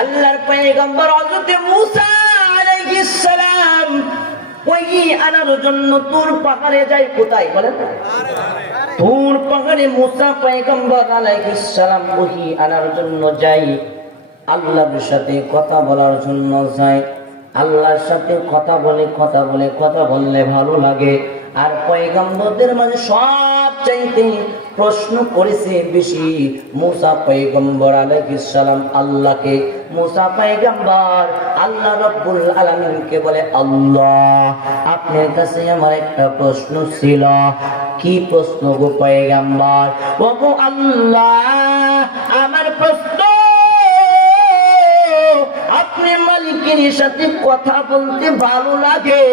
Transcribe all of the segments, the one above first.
আল্লাহর পয়গম্বর হযরত মূসা আলাইহিস সালাম ওহী আনার জন্য তুর পাহাড়ে যায়। কোথায় বলেন? তুর পাহাড়ে মূসা পয়গম্বর আলাইহিস সালাম ওহী আনার জন্য যায়, আল্লাহর সাথে কথা বলার জন্য যায়। আল্লাহর সাথে কথা বললে ভালো লাগে। আর পয়গম্বরদের মাঝে সবচাইতে প্রশ্ন করেছে বেশি মূসা পয়গম্বর আলাইহিস সালাম আল্লাহকে। মূসা পয়গম্বর আল্লাহ রাব্বুল আলামিনকে বলে, আল্লাহ আপনার কাছে আমার একটা প্রশ্ন ছিল। কি প্রশ্ন গো পয়গম্বর? ও গো আল্লাহ, আমার প্রশ্ন, আপনি মালিকের সাথে কথা বলতে ভালো লাগে,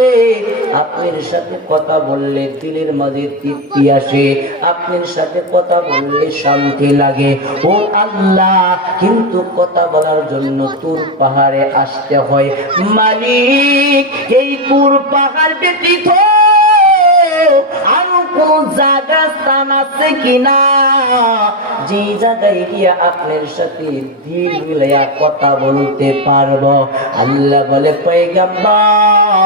আপনার সাথে কথা বললে দিলের মাঝে তৃপ্তি আসে, আপনার সাথে কথা বললে শান্তি লাগে। ও আল্লাহ, কিন্তু কথা বলার জন্য তুর পাহাড়ে আসতে হয়। মালিক, এই তুর পাহাড় ব্যতীত আরো কোন জায়গা স্থান আছে কিনা, যে জায়গায় গিয়া আপনার সাথে দিল মিলাইয়া কথা বলতে পারবো? আল্লাহ বলে, পয়গম্বর,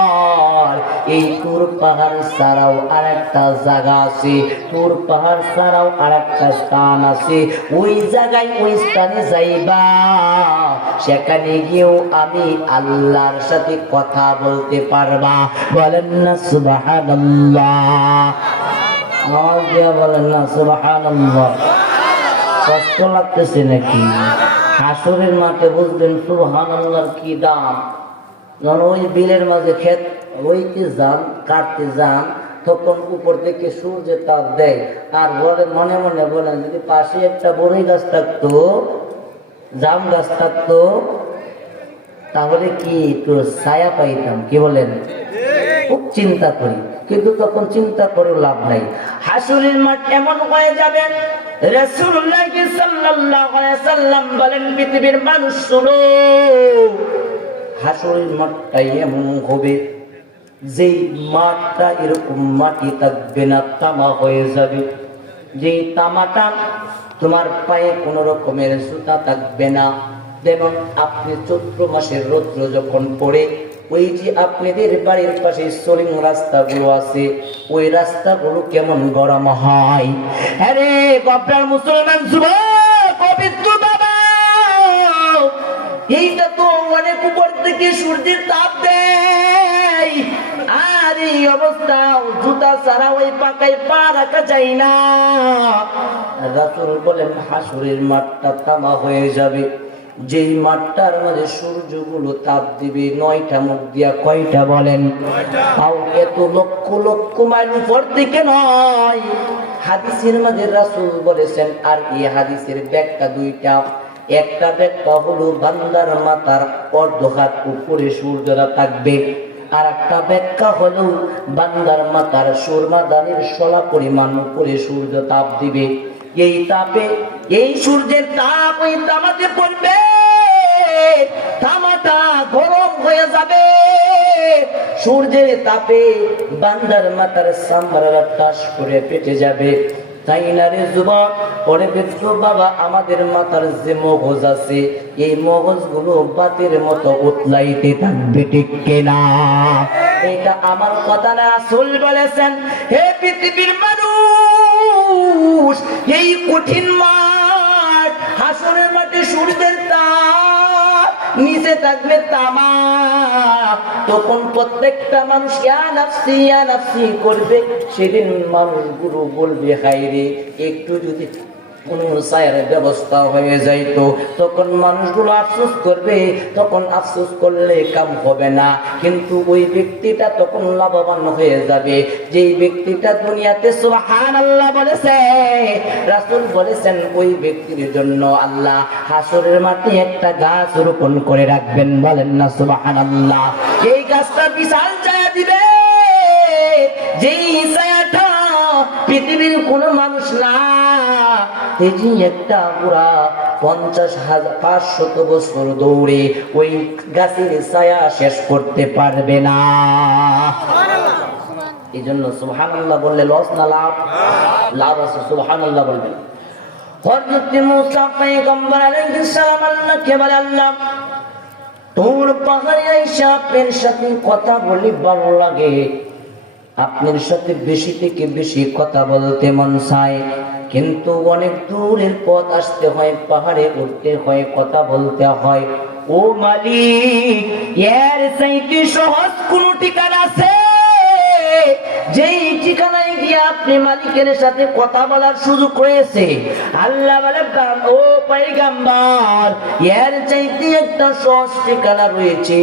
এই তুর পাহাড় ছাড়াও আর একটা জায়গা আছে, তুর পাহাড় ছাড়াও আর একটা স্থান আছে। ওই জায়গায়, ওই স্থানে যাইবা, সেখানে গিয়েও আমি আল্লাহর সাথে কথা বলতে পারবা। বলেন না সুবহানাল্লাহ? আওয়াজ দিয়া বলেন না সুবহানাল্লাহ? কষ্ট লাগতেছে নাকি? হাসরের মাঠে বুঝবেন সুবহানাল্লাহর কি দাম। যখন ওই বিলের মাঝে ক্ষেত ওইতে যান, কাটতে যান, তখন উপর থেকে সূর্যের তাপ দেয়। আর বলে, মনে মনে বলেন, যদি পাশে একটা বড়ই গাছ থাকতো, জাম গাছ থাকতো, তাহলে কি একটু ছায়া পাইতাম। কি বলেন? খুব চিন্তা করি, কিন্তু তখন চিন্তা করে লাভ নাই। হাসরের মাঠ এমন হয়ে যাবে, রাসূলুল্লাহ সাল্লাল্লাহু আলাইহি সাল্লাম বলেন, পৃথিবীর মানুষ শুনো, হাসরের মাঠটাই এমন হবে যেই মাঠটা এরকম মাটি থাকবে না, তামা হয়ে যাবে। যেই তামাটা তোমার পায়ে কোন রকমের সুতা থাকবে না। যেমন আপনি চৈত্র মাসের রৌদ্র যখন পড়ে, ওই যে আপনাদের বাড়ির পাশে সলিং রাস্তাগুলো আছে, ওই রাস্তাগুলো কেমন গরম হয়। আরে গফরার মুসলমান যুবক, পবিত্র বাবা, এইটা তো অনেক উপর থেকে সূর্যের তাপ দেয়। আর এই অবস্থা, জুতা ছাড়া ওই পাকায় পা রাখা যায় না। রাসূল বলেন, হাসরের মাঠটা তামা হয়ে যাবে। যেই মাঠটার মাঝে সূর্যগুলো তাপ দিবে, 9টা মুখ দিয়া। কয়টা বলেন? তাও এত লক্ষ লক্ষ মাইল উপর থেকে নয়। হাদিসের মাঝে রাসূল বলেছেন, আর এই হাদিসের ব্যাখ্যা দুইটা। একটা ব্যাখ্যা হলো বান্দার মাথার অর্ধ হাত উপরে সূর্যটা থাকবে, আর একটা ব্যাখ্যা হলো বান্দার মাথার সুরমা দানের শলা পরিমাণ উপরে সূর্য তাপ দিবে। এই তাপে, এই সূর্যের তাপ ওই তামাতে পড়বে, তামাটা গরম হয়ে যাবে। সূর্যের তাপে বান্দার মাথার চামড়াটা টাস করে ফেটে যাবে। তাই না রে যুবক? পরে দেখছো বাবা, আমাদের মাথার যে মগজ আছে, এই মগজগুলো বাতের মতো উতলাইতে থাকবে, ঠিক কিনা? এটা আমার কথা না, রাসূল বলেছেন, হে পৃথিবীর মানুষ, এই কঠিন মাঠ, হাসরের মাঠে সূর্যের তাপ, নিচে থাকবে তামা। তখন প্রত্যেকটা মানুষ ইয়া নাফসি ইয়া নাফসি করবে। সেদিন মানুষগুলো বলবে, হায়রে, একটু যদি কোনো ছায়ার ব্যবস্থা হয়ে যাইতো, তখন মানুষগুলো আফসোস করবে। তখন আফসোস করলে কাম হবে না, কিন্তু ওই ব্যক্তিটা তখন লাভবান হয়ে যাবে, যেই ব্যক্তিটা দুনিয়াতে সুবহানাল্লাহ বলেছে। রাসূল বলেছেন, ওই ব্যক্তির জন্য আল্লাহ হাসরের মাঠে একটা গাছ রোপণ করে রাখবেন। বলেন না সুবহানাল্লাহ? এই গাছটা বিশাল ছায়া দিবে, যেই ছায়াটা পৃথিবীর কোনো মানুষ না, এই যে একটা পুরা 50,500 বছর দৌড়ে ওই গাছের ছায়া শেষ করতে পারবে না। এই জন্য সুবহানাল্লাহ বললে লস না লাভ? লাভ আছে, সুবহানাল্লাহ বলবেন। হযরত মুসা পয়গম্বর আলাইহিস সালাম আল্লাহকে বলে, আল্লাহ তোর পাহাড়ে আইসা আপনার সাথে কথা বলি ভালো লাগে, আপনার সাথে বেশি থেকে বেশি কথা বলতে মন চায়, কিন্তু অনেক দূরের পথ আসতে হয়, পাহাড়ে উঠতে হয়, কথা বলতে হয়। ও মালিক, এর চাইতে সহজ কোন ঠিকানা আছে যেই ঠিকানায় গিয়ে আপনি মালিকের সাথে কথা বলার সুযোগ রয়েছে? আল্লাহ বলে, ও পয়গম্বর, এর চাইতে একটা সহজ ঠিকানা রয়েছে,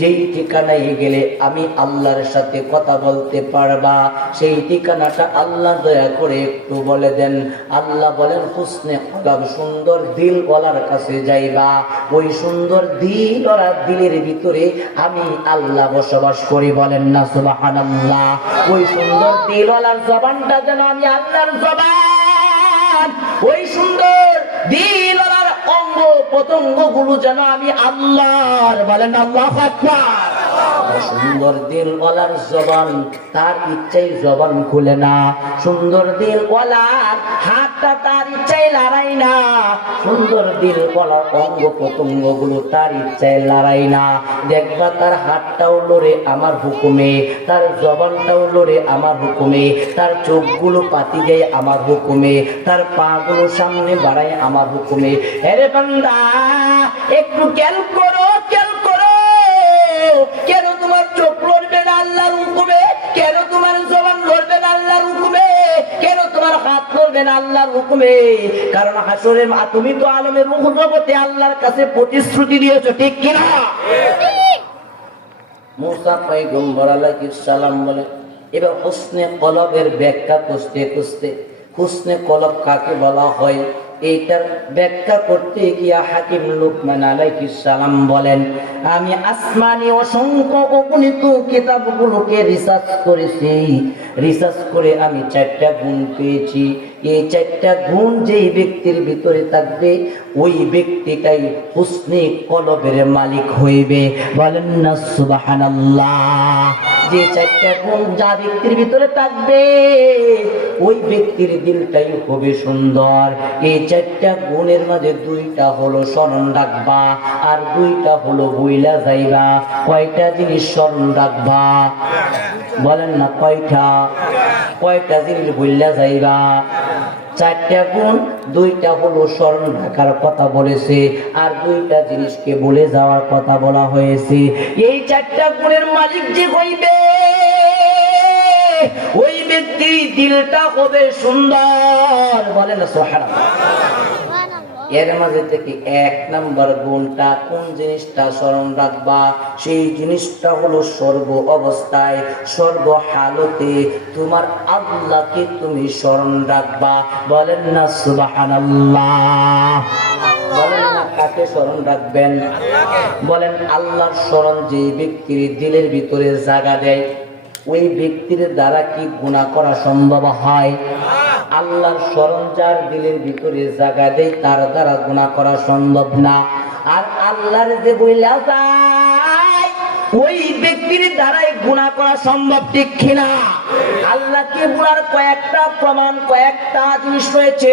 যেই ঠিকানায় গেলে আমি আল্লাহর সাথে কথা বলতে পারবা। সেই ঠিকানাটা আল্লাহ দয়া করে একটু বলে দেন। আল্লাহ বলেন, হুসনে কলব, সুন্দর দিল ওয়ালার কাছে যাইবা। ওই সুন্দর দিল ওয়ালার দিলের ভিতরে আমি আল্লাহ বসবাস করি, বলেন না সুবহানাল্লাহ। ওই সুন্দর দিল ওয়ালার জবানটা যেন আমি আল্লাহর জবান, ওই সুন্দর দিল ওয়ালার অঙ্গ প্রত্যঙ্গ গুলো যেন আমি আল্লাহর, বলেন আল্লাহু আকবার। সুন্দর দিল ওয়ালার জবান, তার ইচ্ছাই জবান খুলে না। সুন্দর দিল ওয়ালার হাতটা তার ইচ্ছাই লড়াই না। সুন্দর দিল ওয়ালার অঙ্গ প্রত্যঙ্গ গুলো তার ইচ্ছাই লড়াই না। দেখবা তার হাতটাও লড়ে আমার হুকুমে, তার জবানটাও লড়ে আমার হুকুমে, তার চোখগুলো পাতি দেয় আমার হুকুমে, তার পা গুলো সামনে বাড়ায় আমার হুকুমে। আরে বান্দা, একটু খেয়াল করো, খেয়াল করো, কেন তোমার চোখ লড়বে না আল্লাহর হুকুমে? কেন তোমার জবান লড়বে না আল্লাহর হুকুমে? কেন তোমার হাত লড়বে না আল্লাহর হুকুমে? কারণ হাসরে তুমি তো আলমের রূহ জগতে আল্লাহর কাছে প্রতিশ্রুতি দিয়েছো, ঠিক কিনা? মুসা পয়গম্বর আলাইহিস সালাম বলে, এবার হুসনে কলবের ব্যাখ্যা খুঁজতে খুঁজতে, হুসনে কলব কাকে বলা হয় এইটার ব্যাখ্যা করতে গিয়া হাকিম লুকমান আলাইহিস সালাম বলেন, আমি আসমানি অসংখ্য অগণিত কিতাবগুলোকে রিসার্চ করেছি, রিসার্চ করে আমি 4টা গুণ পেয়েছি। এই 4টা গুণ যেই ব্যক্তির ভিতরে থাকবে, ওই ব্যক্তিটাই হুসনে কলবের মালিক হইবে, বলেন না সুবহানাল্লাহ। যে 4টা গুণ যা ব্যক্তির ভিতরে থাকবে, ওই ব্যক্তির দিলটাই হবে সুন্দর। এই 4টা গুণের মাঝে 2টা হলো স্মরণ রাখবা, আর 2টা হলো ভুইলা যাইবা। কয়টা জিনিস স্মরণ রাখবা? বলেন না কয়টা? কয়টা জিনিস ভুইলা যাইবা? 4টা গুণ, 2টা হলো স্মরণ রাখার কথা বলেছে, আর 2টা জিনিসকে ভুলে যাওয়ার কথা বলা হয়েছে। এই 4টা গুণের মালিক যে হইবে, ওই ব্যক্তির দিলটা হবে সুন্দর, বলেন সুবহানাল্লাহ। এর মাঝে থেকে 1 নাম্বার গুণটা, কোন জিনিসটা স্মরণ রাখবা? সেই জিনিসটা হলো সর্ব অবস্থায়, সর্ব হালতে তোমার আল্লাহকে তুমি স্মরণ রাখবা, বলেন না সুবহানাল্লাহ। বলেন না কাকে স্মরণ রাখবেন? বলেন আল্লাহর স্মরণ যে ব্যক্তির দিলের ভিতরে জায়গা দেয়, ওই ব্যক্তির দ্বারা কি গুনাহ করা সম্ভব হয়? আল্লাহর স্মরণ যার দিলের ভিতরে জায়গা দেয়, তার দ্বারা গুনাহ করা সম্ভব না। আর আল্লাহর যে বইলা যায়, ওই ব্যক্তির দ্বারাই গুনাহ করা সম্ভব, ঠিক কিনা? আল্লাহকে বলার কয়েকটা প্রমাণ, কয়েকটা জিনিস রয়েছে।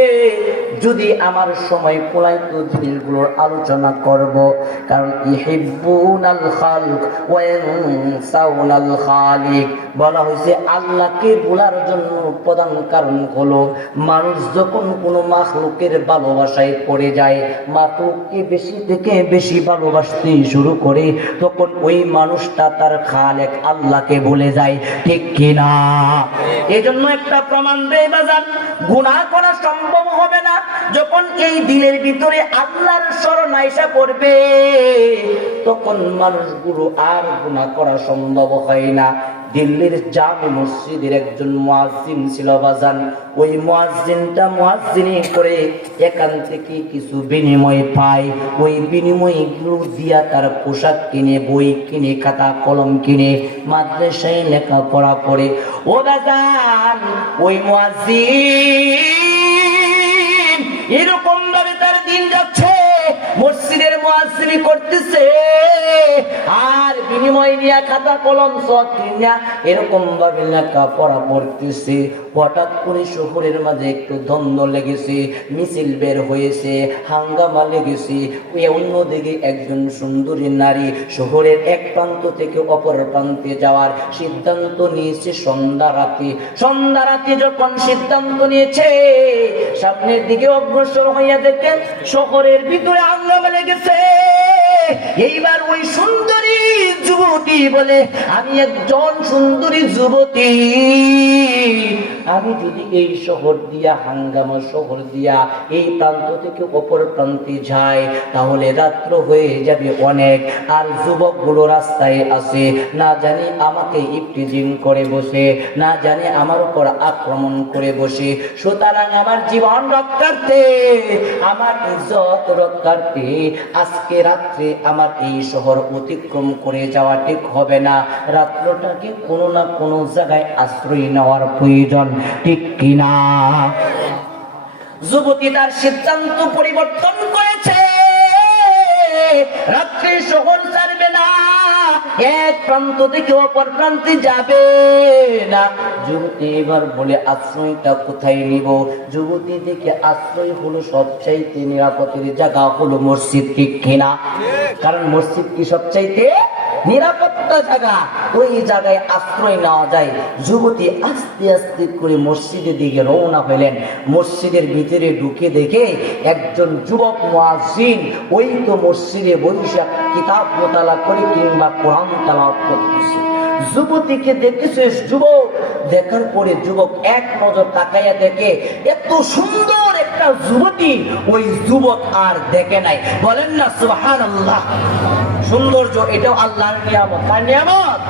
যদি আমার সময় কুলায় তো জিনিসগুলোর আলোচনা করব, কারণ ইহিব্বুনাল খালক ওয়া ইয়ানসাউনাল খালিক বলা হয়েছে। আল্লাহকে বলার জন্য প্রধান কারণ হলো, মানুষ যখন কোনো মাখলুকের ভালোবাসায় পড়ে যায়, মাখলুককে বেশি থেকে বেশি ভালোবাসতে শুরু করে, তখন ওই মানুষটা তার খালেক আল্লাহকে ভুলে যায়, ঠিক কিনা? এজন্য একটা প্রমাণ দেয় বাজান, গুনাহ করা সম্ভব হবে না যখন এই দিলের ভিতরে আল্লাহর স্মরণ আইসা পড়বে, তখন মানুষগুলো আর গুনাহ করা সম্ভব হয় না। দিল্লির জামে মসজিদের একজন মুয়াজ্জিন ছিল বাজান। ওই মুয়াজ্জিনটা মুয়াজ্জিনি করে এখান থেকে কিছু বিনিময় পায়। ওই বিনিময়গুলো দিয়া তার পোশাক কিনে, বই কিনে, খাতা কলম কিনে, মাদ্রাসায় লেখাপড়া করে। ও বাজান, ওই মুয়াজ্জিন এরকম ভাবে তার দিন যাচ্ছে, মসজিদের মুয়াজ্জিনি করতেছে, আর বিনিময় নিয়ে খাতা কলম সব কিনা এরকম ভাবে লেখাপড়া পড়তেছে। হঠাৎ করে শহরের মাঝে একটু দ্বন্দ্ব লেগেছে, মিছিল বের হয়েছে, হাঙ্গামা লেগেছে। অন্যদিকে একজন সুন্দরী নারী শহরের এক প্রান্ত থেকে অপর প্রান্তে যাওয়ার সিদ্ধান্ত নিয়েছে। সন্ধ্যা রাতে যখন সিদ্ধান্ত নিয়েছে, সামনের দিকে অগ্রসর হইয়া দেখেন শহরের ভিতরে হাঙ্গামা লেগেছে। এইবার ওই সুন্দরী যুবতী বলে, আমি একজন সুন্দরী যুবতী, আমি যদি এই শহর দিয়া হাঙ্গামা শহর দিয়া এই প্রান্ত থেকে অপর প্রান্তে যাই তাহলে রাত্র হয়ে যাবে অনেক, আর যুবকগুলো রাস্তায় আছে, না জানি আমাকে ইফটিজিং করে বসে, না জানি আমার উপর আক্রমণ করে বসে। সুতরাং আমার জীবন রক্ষার্থে, আমার ইজ্জত রক্ষার্থে আজকে রাত্রে আমার এই শহর অতিক্রম করে যাওয়া ঠিক হবে না। রাত্রটাকে কোনো না কোনো জায়গায় আশ্রয় নেওয়ার প্রয়োজন, ঠিক কিনা? যুবতী তার সিদ্ধান্ত পরিবর্তন করেছে, রাত্রে শহর ছাড়বে না, এক প্রান্ত থেকে অপর প্রান্তে যাবে না। যুবতী এবার বলে, আশ্রয়টা কোথায় নিব? যুবতী দেখে আশ্রয় হলো সবচাইতে নিরাপদের জায়গা হলো মসজিদ, ঠিক কিনা? কারণ মসজিদ কি সবচাইতে নিরাপত্তা জায়গা, ওই জায়গায় আশ্রয় নেওয়া যায়। যুবতী আস্তে আস্তে করে মসজিদের দিকে রওনা হলেন। মসজিদের ভিতরে ঢুকে দেখে একজন যুবক মুয়াজ্জিন ওই তো মসজিদে বৈশা কিতাব মোতালা করে কিংবা কোরআন তেলাওয়াত করতেছে। যুবতীকে দেখেছে যুবক, দেখার পরে যুবক এক নজর তাকাইয়া দেখে এত সুন্দর একটা যুবতী ওই যুবক আর দেখে নাই। বলেন না সুবহানাল্লাহ। সৌন্দর্য এটাও আল্লাহর নিয়ামত, তার নিয়ামত।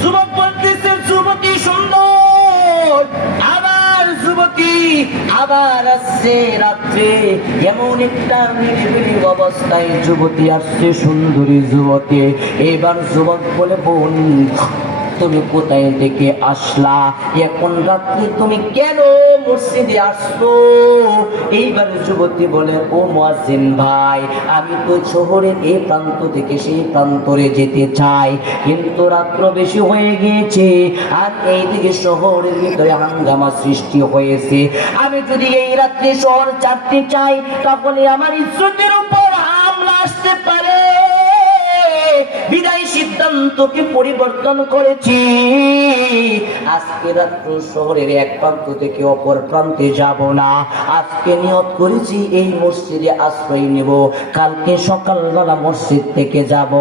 যুবক বলতেছে যুবতী সুন্দর, আবার যুবতী আবার আসছে রাত্রে, এমন একটা নিরিবিলি অবস্থায় যুবতী আসছে, সুন্দরী যুবতী। এবার যুবক বলে, বোন তুমি কোথায় থেকে আসলা? এখন রাত্রে তুমি কেন মসজিদে আসছো? এইবার যুবতী বলে, ও মুয়াজ্জিন ভাই, আমি তো শহরের এই প্রান্ত থেকে সেই প্রান্তরে যেতে চাই, কিন্তু রাত্র বেশি হয়ে গিয়েছে আর এই দিকে শহরের ভিতরে হাঙ্গামা সৃষ্টি হয়েছে। আমি যদি এই রাত্রে শহর ছাড়তে চাই তাহলে আমার ইজ্জতের উপর হামলা আসতে পারে। বিদায় সিদ্ধান্তকে পরিবর্তন করেছি, আজকে রাত্র শহরের এক প্রান্ত থেকে অপর প্রান্তে যাব না। আজকে নিয়ত করেছি এই মসজিদে আশ্রয় নেব, কালকে সকালবেলা মসজিদ থেকে যাব।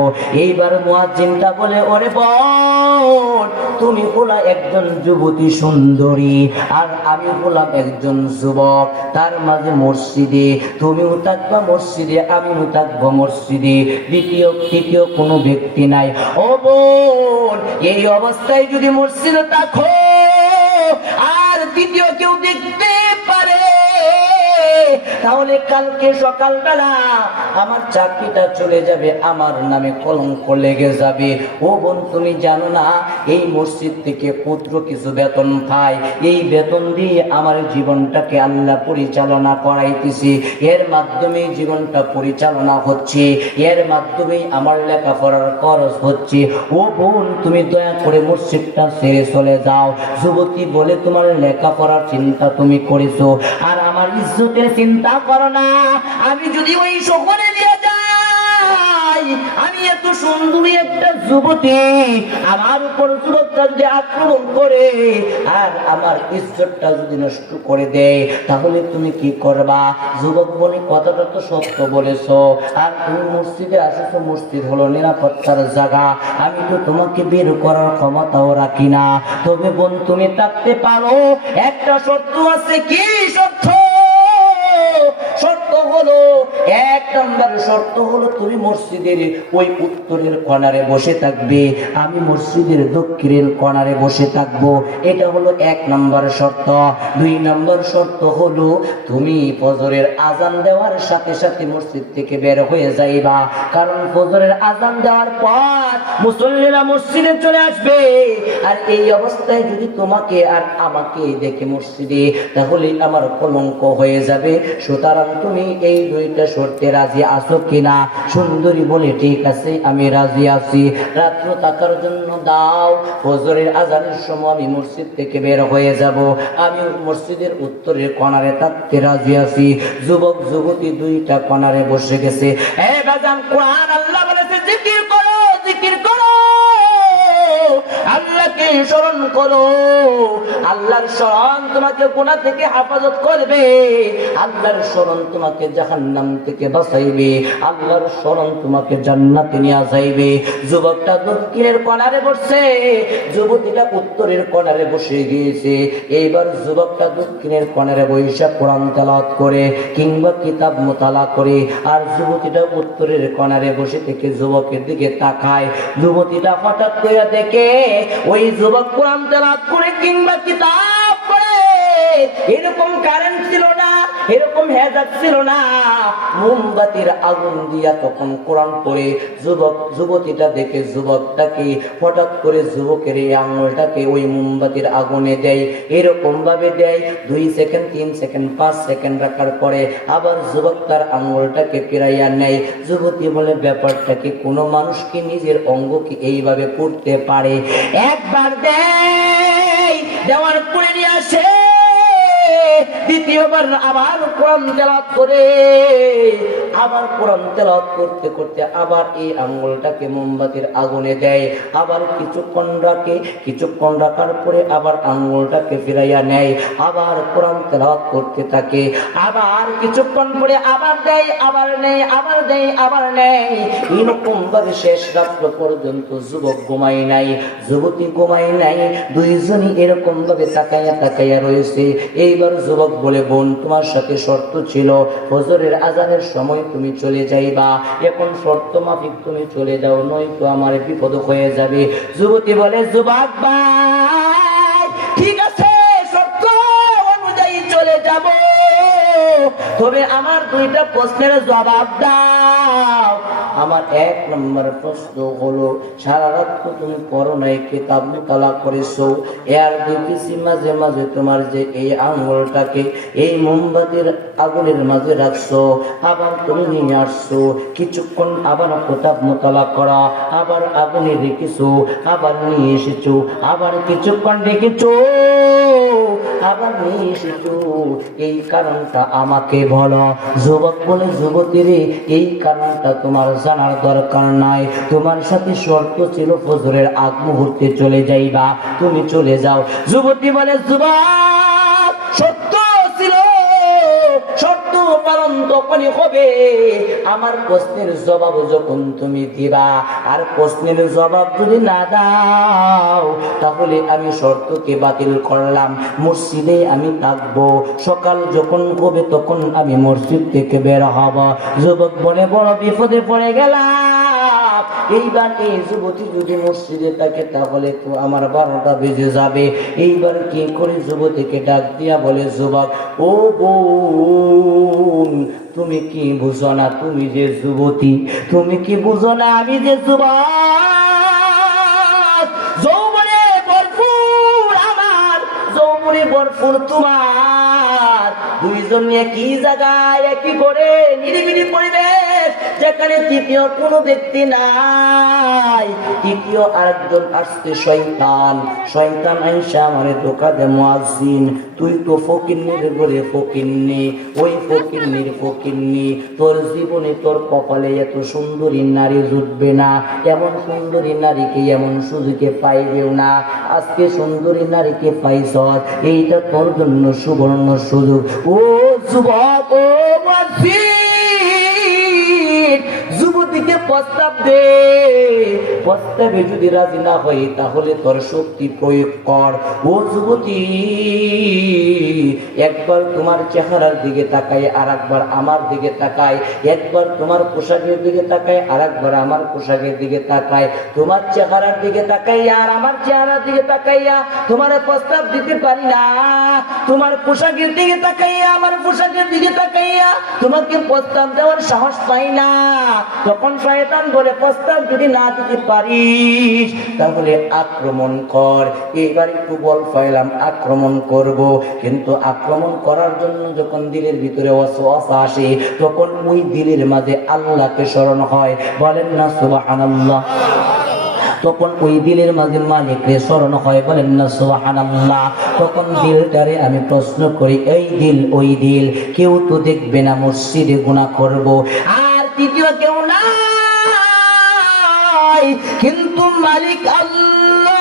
এইবার মুয়াজ্জিনটা বলে, ওরে বোন, তুমি হলা একজন যুবতী সুন্দরী আর আমি হলাম একজন যুবক, তার মাঝে মসজিদে তুমিও থাকবা মসজিদে আমিও থাকবো মসজিদে, তৃতীয় কোনো ব্যক্তি নাই। ও বোন, এই অবস্থায় যদি মসজিদে থাকো আর দ্বিতীয় কেউ দেখতে পারে তাহলে কালকে সকালবেলা আমার চাকরিটা চলে যাবে, আমার নামে কলঙ্ক লেগে যাবে। ও বোন, তুমি জানো না এই মসজিদ থেকে পুত্র কিছু বেতন পায়, এই বেতন দিয়ে আমার জীবনটাকে আল্লাহ পরিচালনা করাইতেছি, এর মাধ্যমে জীবনটা পরিচালনা হচ্ছে, এর মাধ্যমে আমার লেখাপড়ার খরচ হচ্ছে। ও বোন, তুমি দয়া করে মসজিদটা ছেড়ে চলে যাও। যুবতী বলে, তোমার লেখাপড়ার চিন্তা তুমি করেছো আর আমার ইজ্জতের চিন্তা করো না। আমি যদি ওই শহরে নিয়ে যাই, আমি এত সুন্দরী একটা যুবতী, আমার উপর যুবকটা যদি আক্রমণ করে আর আমার ইজ্জতটা যদি নষ্ট করে দেয় তাহলে তুমি কি করবা? যুবক বলে, কথাটা তো সত্য বলেছো, আর তুমি মসজিদে আসেছো, মসজিদ হলো নিরাপত্তার জায়গা, আমি তো তোমাকে বের করার ক্ষমতাও রাখি না। তবে বোন, তুমি থাকতে পারো, একটা শর্ত আছে। কি শর্ত? শর্ত হলো, এক নম্বর শর্ত হলো তুমি মসজিদের ওই উত্তরের কোণারে বসে থাকবে, আমি মসজিদের দক্ষিণের কোণারে বসে থাকবো। এটা হলো এক নম্বর শর্ত। দুই নম্বর শর্ত হলো তুমি ফজরের আজান দেওয়ার সাথে সাথে মসজিদ থেকে বের হয়ে যাইবা, কারণ ফজরের আজান দেওয়ার পর মুসল্লিরা মসজিদে চলে আসবে, আর এই অবস্থায় যদি তোমাকে আর আমাকে দেখে মসজিদে তাহলে আমার কলঙ্ক হয়ে যাবে। সুতরাং তুমি এই দুইটা শর্তে রাজি আছো কিনা? সুন্দরী বলে ঠিক আছে, আমি রাজি আছি, রাত্র থাকার জন্য দাও। ফজরের আজানের সময় আমি মসজিদ থেকে বের হয়ে যাব, আমি মসজিদের উত্তরের কর্নারে থাকতে রাজি আছি। যুবক যুবতী দুইটা কর্নারে বসে গেছে। এ বাজান, কোরআন আল্লাহ বলেছে জিকির করো, জিকির করো, আল্লাহকে স্মরণ করো। আল্লাহর স্মরণ তোমাকে গুনাহ থেকে হেফাজত করবে, আল্লাহর স্মরণ তোমাকে জাহান্নাম থেকে বাঁচাইবে, আল্লাহর স্মরণ তোমাকে জান্নাতে নিয়ে যাইবে। যুবকটা দক্ষিণের কোণারে বসছে, যুবতীটা উত্তরের কোণারে বসে গিয়েছে। এইবার যুবকটা দক্ষিণের কোণারে বৈশা কোরআন তেলাওয়াত করে কিংবা কিতাব মোতালা করে, আর যুবতীটা উত্তরের কোণারে বসে থেকে যুবকের দিকে তাকায়। যুবতীটা হঠাৎ করে দেখে ওই যুবক কোরআন তেলাওয়াত করে কিংবা কিতাব পড়ে। এরকম কারেন্ট ছিল না, এরকম হেজাব ছিল না, মোমবাতির আগুন দিয়া তখন কোরআন পড়ে। যুবতীটা দেখে যুবকটাকে হঠাৎ করে যুবকের এই আঙুলটাকে ওই মোমবাতির আগুনে দেয়। এরকম ভাবে দেয় 2 সেকেন্ড, 3 সেকেন্ড, 5 সেকেন্ড রাখার পরে আবার যুবক তার আঙুলটাকে ফিরাইয়া নেয়। যুবতী বলে, ব্যাপারটা কি কোনো মানুষ কি নিজের অঙ্গ কি এইভাবে করতে পারে? একবার দেয়, দেওয়ার পরে নিয়ে আসে, দ্বিতীয়বার আবার কোরআন তেলাওয়াত করে, আবার কোরআন তেলাওয়াত করতে করতে আবার এই আঙ্গুলটাকে মোমবাতির আগুনে দেয়। আবার কিছুক্ষণ রাখে, কিছুক্ষণ রাখার পরে আবার আঙ্গুলটাকে ফিরাইয়া নেয়, আবার কোরআন তেলাওয়াত করতে থাকে। আবার কিছুক্ষণ পরে আবার দেয়, আবার নেয়, আবার দেয়, আবার নেয়। এরকম ভাবে শেষ রাত্র পর্যন্ত যুবক ঘুমায় নাই, যুবতী ঘুমায় নাই, দুইজনই এরকম ভাবে তাকাইয়া তাকাইয়া রয়েছে। এইবার যুবক বলে, বোন, তোমার সাথে শর্ত ছিল ফজরের আজানের সময় তুমি চলে যাইবা, এখন শর্ত মাফিক তুমি চলে যাও, নয়তো আমার বিপদ হয়ে যাবে। যুবতী বলে, যুবক ভাই, ঠিক আছে, শর্ত অনুযায়ী চলে যাব, তবে আমার 2টা প্রশ্নের জবাব দাও। আমার 1 নম্বর প্রশ্ন হলো, সারা রাত তো তুমি পড়ো নাই, কিতাব মুতালা করেছো, এর দেখেছি মাঝে মাঝে তোমার যে এই আঙ্গুলটাকে এই মোমবাতির আগুনের মাঝে রাখছো, আবার তুমি নিয়ে আসছো, কিছুক্ষণ আবার কিতাব মুতালা করা, আবার আগুনে রেখেছো, আবার নিয়ে এসেছো, আবার কিছুক্ষণ রেখেছো, আবার নিয়ে এসেছো, এই কারণটা আমাকে বলো। যুবক বলে, যুবতী রে, এই কারণটা তোমার জানার দরকার নাই, তোমার সাথে শর্ত ছিল ফজরের আগ মুহূর্তে চলে যাইবা, তুমি চলে যাও। যুবতী বলে, যুবক, সত্য ছিল, শর্ত পালন তখনই হবে আমার প্রশ্নের জবাব যখন তুমি দিবা, আর প্রশ্নের জবাব যদি না দাও তাহলে আমি শর্তকে বাতিল করলাম, মসজিদে আমি থাকবো, সকাল যখন হবে তখন আমি মসজিদ থেকে বের হব। যুবক বলে, বড় বিপদে পড়ে গেলাম, এইবার এই যুবতী যদি মসজিদে থাকে তাহলে তো আমার 12টা বেজে যাবে। এইবার কি করে? যুবতীকে ডাক দিয়া বলে, যুবক, ও বোন, তুমি কি বুঝো না, তুমি যে যুবতী, তুমি কি বুঝো না আমি যে যুবক, যৌবনে ভরপুর আমার, যৌবনে ভরপুর তোমার, দুইজন একই জায়গায় একই করে নিরিবিলি পরিবেশ, যেখানে তৃতীয় কোনো ব্যক্তি নাই, তৃতীয় আরেকজন আসছে শয়তান, শয়তান আইসা আমারে ধোঁকা দে, মুয়াজ্জিন তুই তো ফকিন্নির ঘরে ফকিন্নি, ওই ফকিন্নির ফকিন্নি, তোর জীবনে তোর কপালে এত সুন্দরী নারী জুটবে না, এমন সুন্দরী নারীকে এমন সুযোগে পাইবেও না, আজকে সুন্দরী নারীকে পাইছ, এইটা তোর জন্য সুবর্ণ সুযোগ। ও যুবক, ও মুয়াজ্জিন, যুবতীকে প্রস্তাব দে, প্রস্তাবে যদি রাজি না হয় তাহলে তোর শক্তি প্রয়োগ কর। ও যুবতী, একবার তোমার চেহারার দিকে তাকাই, আর একবার আমার দিকে তাকাই, একবার তোমার পোশাকের দিকে তাকাই, আর একবার আমার পোশাকের দিকে তাকাই, তোমার চেহারার দিকে তাকাই আর আমার চেহারার দিকে তাকাইয়া তোমার প্রস্তাব দিতে পারি না, তোমার পোশাকের দিকে তাকাইয়া আমার পোশাকের দিকে তাকাইয়া তোমাকে প্রস্তাব দেওয়ার সাহস পাই না। তখন শয়তান বলে, প্রস্তাব যদি না দিতে পারি পারিস তাহলে আক্রমণ কর। এবার একটু বল পাইলাম আক্রমণ করব, কিন্তু আক্রমণ করার জন্য যখন দিলের ভিতরে ওয়াসওয়াসা আসে তখন ওই দিলের মাঝে আল্লাহকে স্মরণ হয়, বলেন না সুবহানাল্লাহ। তখন ওই দিলের মাঝে মালিককে স্মরণ হয়, বলেন না সুবহানাল্লাহ। তখন দিলটারে আমি প্রশ্ন করি, এই দিল ওই দিল, কেউ তো দেখবে না মসজিদে গুনাহ করব, আর তৃতীয় কেউ নাই, কিন্তু মালিক আল্লাহ,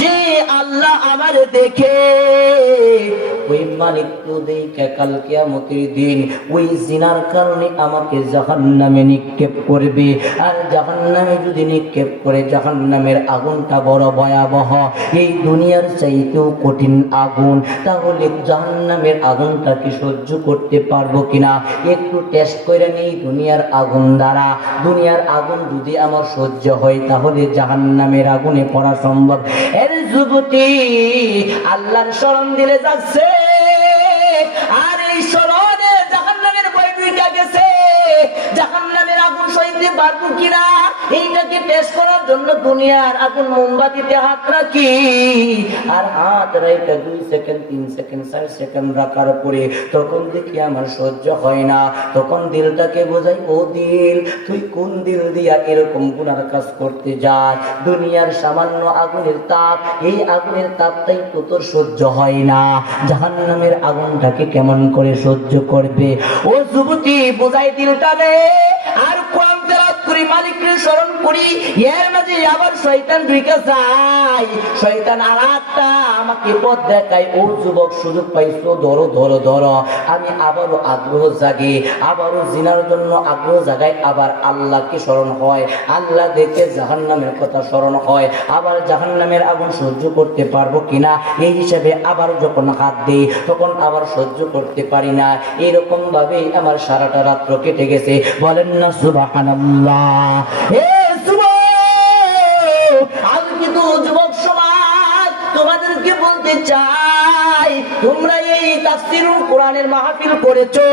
যে আল্লাহ আমার দেখে, ওই মালিক তো দেখে কাল কিয়ামতের দিন ওই জিনার কারণে আমাকে জাহান্নামে নিক্ষেপ করবে। আর জাহান্নামে যদি নিক্ষেপ করে, জাহান্নামের আগুনটা বড় ভয়াবহ, এই দুনিয়ার চাইতেও কঠিন আগুন। তাহলে জাহান্নামের আগুনটা কি সহ্য করতে পারবো কিনা একটু টেস্ট করে নেই দুনিয়ার আগুন দ্বারা। দুনিয়ার আগুন যদি আমার সহ্য হয় তাহলে জাহান্নামের আগুনে পড়া সম্ভব। এর যুবতী আল্লাহর শরণ দিলে যাচ্ছে, আর এই শরণে জাহান্নামের ভয় ঢুকে গেছে, জাহান্নামের আগুন সইতে পারবো কিনা এইটাকে টেস্ট করার জন্য দুনিয়ার আগুন মোমবাতিতে হাত রাখি, আর হাত রাখা 2 সেকেন্ড 3 সেকেন্ড 4 সেকেন্ড রাখার পরে তখন দেখি আমার সহ্য হয় না। তখন দিলটাকে বোঝাই, ও দিল, তুই কোন দিল দিয়া এরকম গুনার কাজ করতে যাস? দুনিয়ার সামান্য আগুনের তাপ, এই আগুনের তাপটাই তো তোর সহ্য হয় না, জাহান্নামের আগুনটাকে কেমন করে সহ্য করবে? ও যুবতী বোঝাই দিলটারে, আর কোরআন তেলাওয়াত করি, মালিকের স্মরণ করি, এর মাঝে আবার শয়তান ঢুকে যায়, শয়তান আরেকটা আমাকে পথ দেখায়, ও যুবক সুযোগ পাইছো, ধরো ধরো ধরো। আমি আবারও আগ্রহ জাগে, আবারও জিনার জন্য আগ্রহ জাগাই, আবার আল্লাহকে স্মরণ হয়, আল্লাহ দেখে জাহান্নামের কথা স্মরণ হয়, আবার জাহান্নামের আগুন সহ্য করতে পারবো কিনা এই হিসাবে আবার যখন হাত দিই তখন আবার সহ্য করতে পারি না। এরকম ভাবেই আমার সারাটা রাত্র কেটে গেছে, বলেন না সুবহানাল্লাহ। এ যুবক, আজকে তো যুবক সমাজ তোমাদেরকে বলতে চাই, তোমরা এই তাফসীরুল কোরআনের মাহফিল করেছো,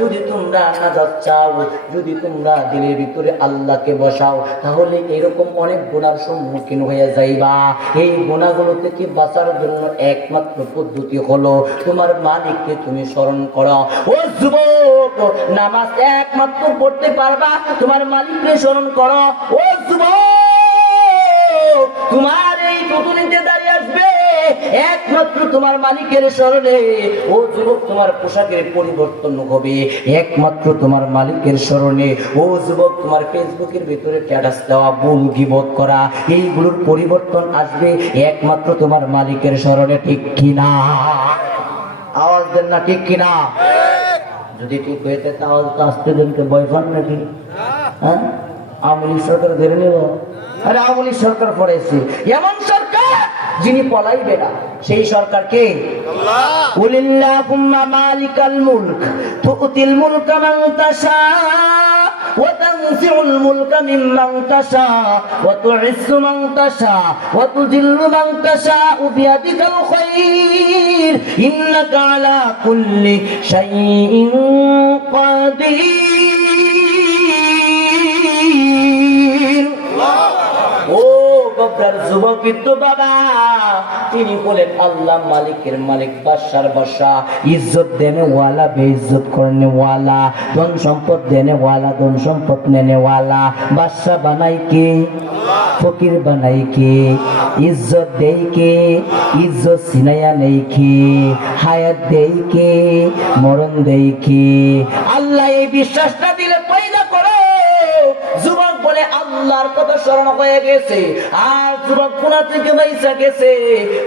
যদি তোমরা নাজাত চাও, যদি তোমরা দিলের ভিতরে আল্লাহকে বসাও, তাহলে এরকম অনেক গুনার সম্মুখীন হয়ে যাইবা। এই গুনাহগুলো থেকে বাঁচার জন্য একমাত্র পদ্ধতি হলো তোমার মালিককে তুমি স্মরণ করো। ও যুবক, নামাজ একমাত্র পড়তে পারবা তোমার মালিককে স্মরণ করো। ও যুবক, তোমার এই টুটুনিতে দাঁড়িয়ে আসবে একমাত্র তোমার মালিকের স্মরণে। ও যুবক, তোমার পোশাকের পরিবর্তন হবে একমাত্র তোমার মালিকের স্মরণে। ও যুবক, তোমার ফেসবুকের ভিতরে স্ট্যাটাস দেওয়া, ভুল গীবত করা, এইগুলোর পরিবর্তন আসবে একমাত্র তোমার মালিকের স্মরণে। ঠিক কিনা? আওয়াজ দেন না, ঠিক কিনা? যদি ঠিক হয়েছে তাহলে তো আসতে দিনকে ভয় পান নাকি? হ্যাঁ, আওয়ামী লীগ সরকার ধরে নিল। আরে আওয়ামী লীগ সরকার পড়েছে, এমন সরকার যিনি পলাইবে না, সেই সরকার কে? আল্লাহ। কুলিল্লাহুম্মা মালিকাল মুলক তুতিল মুলকা মান তাশা ওয়া তানজিউল মুলকা মিম্মান তাশা ওয়া তুইজ্জু মান তাশা ওয়া তুযিল্লু মান তাশা বিয়াদিকাল খায়র ইন্নাকা আলা কুল্লি শাইইন কাদির। ও গবরার যুবক তো বাবা, তিনি বলেন আল্লাহ মালিকের মালিক, বাদশার বাদশা, ইজ্জত দেনে ওয়ালা, বেইজ্জত করনে ওয়ালা, ধন সম্পদ দেনে ওয়ালা, ধন সম্পদ নেনে ওয়ালা। বাদশা বানাই কে? ফকির বানাই কে? ইজ্জত দেই কে? ইজ্জত সিনাইয়া নেই কে? হায়াত দেই কে? মরণ দেই কে? আল্লাহ এই বিশ্বাসটা দিলে পয়দা করো। যুবক বলে আল্লাহর কথা স্মরণ হয়ে গেছে, আর যুবক কোনা থেকে বাইসা গেছে।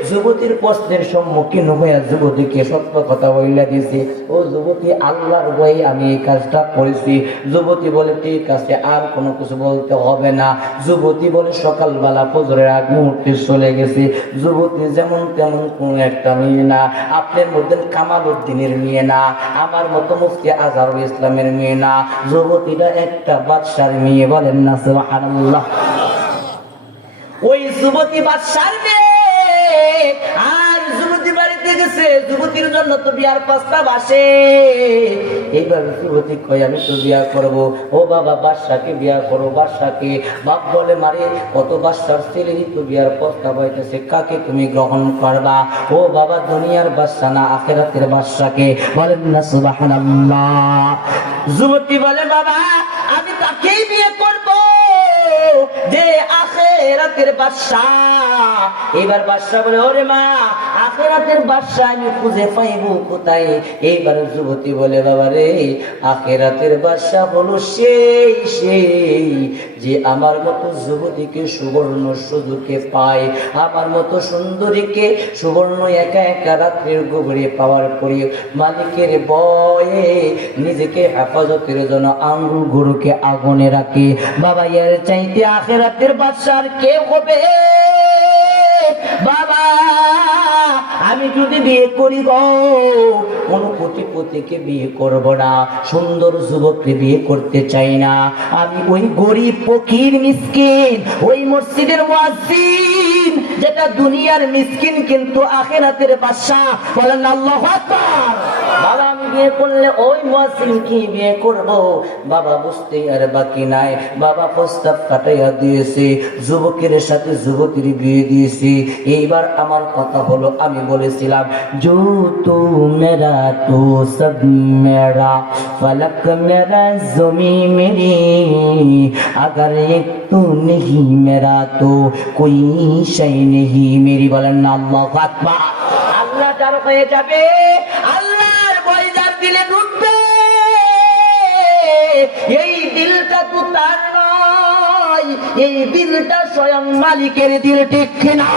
যুবতীর প্রশ্নের সম্মুখীন হয়ে যুবতীকে সত্য কথা বইলা দিয়েছে, ও যুবতী, আল্লাহর ভয়ে আমি এই কাজটা করেছি। যুবতী বলে ঠিক আছে, আর কোনো কিছু বলতে হবে না। যুবতী বলে সকালবেলা ফজরের আগ মুহূর্তে চলে গেছে। যুবতী যেমন তেমন কোন একটা মেয়ে না, আপনার মধ্যে কামাল উদ্দিনের মেয়ে না, আমার মতো মুফতি আজহারুল ইসলামের মেয়ে না, যুবতীটা একটা বাদশার মেয়ে। বলেন না সুবহানাল্লাহ। ওই যুবতী বাদশার মেয়ে, আর যুবতী বাড়িতে গেছে, যুবতীর জন্য তো বিয়ার প্রস্তাব আসে। এইবার যুবতী কয় আমি তো বিয়া করব। ও বাবা বাদশাকে বিয়া করো, বাদশাকে। বাপ বলে মারে কত বাদশার ছেলেরই তো বিয়ার প্রস্তাব হইতেছে, কাকে তুমি গ্রহণ করবা? ও বাবা দুনিয়ার বাদশা না আখিরাতের বাদশাকে। বলেন না সুবহানাল্লাহ। যুবতী বলে বাবা আমি তাকেই বিয়ে করব যে আখিরাতের বাদশা। এবার বাদশা বলে ওরে মা আখিরাতের বাদশা আমি খুঁজে পাইব কোথায়? এইবার যুবতী বলে বাবা রে আখিরাতের বাদশা হলো সেই যে আমার মতো যুবতীকে সুবর্ণ সুযোগে পায়, আমার মতো সুন্দরীকে সুবর্ণ একা একা রাত্রের গভীরে পাওয়ার পরে মালিকের ভয়ে নিজেকে হেফাজতের জন্য আঙ্গুল গরুকে আগুনে রাখে। বাবা এর চাইতে আখিরাতের বাদশা আর কে হবে? বাবা আমি যদি বিয়ে করি গো কোন কোটিপতিকে বিয়ে করব না, সুন্দর যুবককে বিয়ে করতে চাই না। আমি ওই গরিব ফকির মিসকিন, ওই মসজিদের মুয়াজ্জিন যেটা দুনিয়ার মিসকিন কিন্তু আখিরাতের বাদশা। বলেন আল্লাহু আকবার। বাবা আমি বিয়ে করলে ওই মুয়াজ্জিনকে বিয়ে করব। বাবা বুঝতে আর বাকি নাই, বাবা প্রস্তাব কাটাইয়া দিয়েছে, যুবকের সাথে যুবতীর বিয়ে দিয়েছি। এইবার আমার কথা হলো আমি বলেছিলাম जो तू मेरा तू सब मेरा फलक मेरा ज़मीं मेरी अगर एक तू नहीं मेरा तो कोई शय नहीं मेरी। বলেন না আল্লাহু আকবার। আল্লাহ যার হয়ে যাবে, আল্লাহর ভয় যার দিলে ঢুকবে, এই দিলটা তো তার নয়, এই দিলটা স্বয়ং মালিকের দিল, ঠিক কিনা?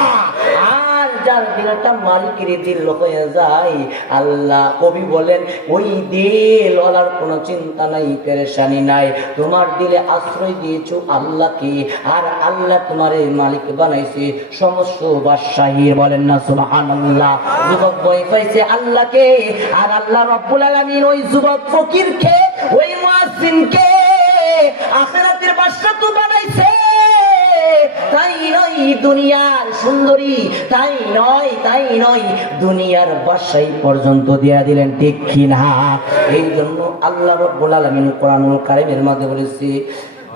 আর যার দিলটা মালিকের দিল হয়ে যায়, আল্লাহ কবি বলেন ওই দিল ওলার কোনো চিন্তা নাই, পেরেশানি নাই। তোমার দিলে আশ্রয় দিয়েছো আল্লাহকে, আর আল্লাহ তোমার এই মালিক বানাইছে সমস্ত বাদশাহীর। বলেন না সুবহানাল্লাহ। যুবক ভয় পাইছে আল্লাহকে, আর আল্লাহ রব্বুল আলামিন ওই যুবক ফকিরকে, ওই মুয়াজ্জিনকে আখিরাতের বাদশা তো বানাইছে। তাই নয় দুনিয়ার সুন্দরী, তাই নয় দুনিয়ার বাদশাহী পর্যন্ত দিয়া দিলেন, ঠিক কিনা? এই জন্য আল্লাহ রাব্বুল আলামিন কোরআনুল কারীমের মধ্যে বলেছে